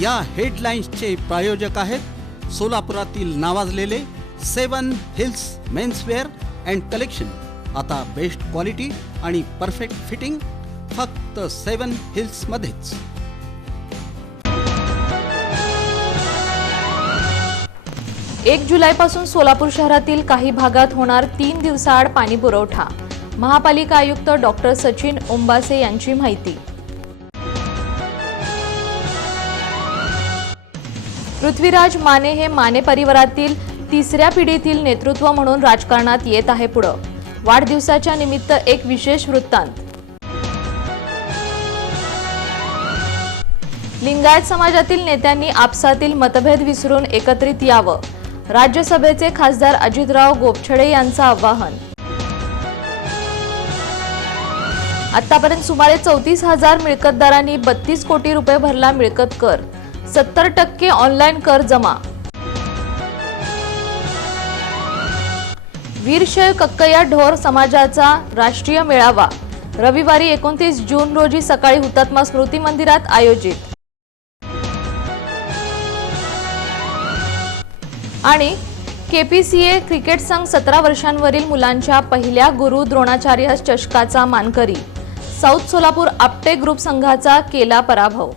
या हेडलाईन्सचे प्रायोजक आहेत सोलापुरातील नावाजलेले 7 हिल्स मेन्सवेअर अँड कलेक्शन। आता बेस्ट क्वालिटी आणि परफेक्ट फिटिंग फक्त 7 हिल्स मध्येच। 1 जुलैपासून सोलापूर शहरातील काही भागात होणार 3 दिवसाआड पाणी पुरवठा। महापालिका आयुक्त डॉक्टर सचिन ओंबासे यांची माहिती। पृथ्वीराज माने हे माने परिवारातील 3ऱ्या पिढीतील नेतृत्व म्हणून राजकारणात येत आहे पुढे। वाढदिवसाच्या निमित्त एक विशेष वृत्तांत। लिंगायत समाजातील नेत्यांनी आपसातील मतभेद विसरून एकत्रित यावं, राज्यसभेचे खासदार अजितराव गोपछडे यांचं आवाहन। आतापर्यंत सुमारे 34,000 मिळकतदारांनी 32 कोटी रुपये भरला मिळकत कर। 70% ऑनलाईन कर जमा। वीरशैव कक्कया ढोर समाजाचा राष्ट्रीय मेळावा रविवारी 29 जून रोजी सकाळी हुतात्मा स्मृती मंदिरात आयोजित। आणि केपीसीए क्रिकेट संघ 17 वर्षांवरील मुलांच्या पहिल्या गुरु द्रोणाचार्य चषकाचा मानकरी। साऊथ सोलापूर आपटे ग्रुप संघाचा केला पराभव।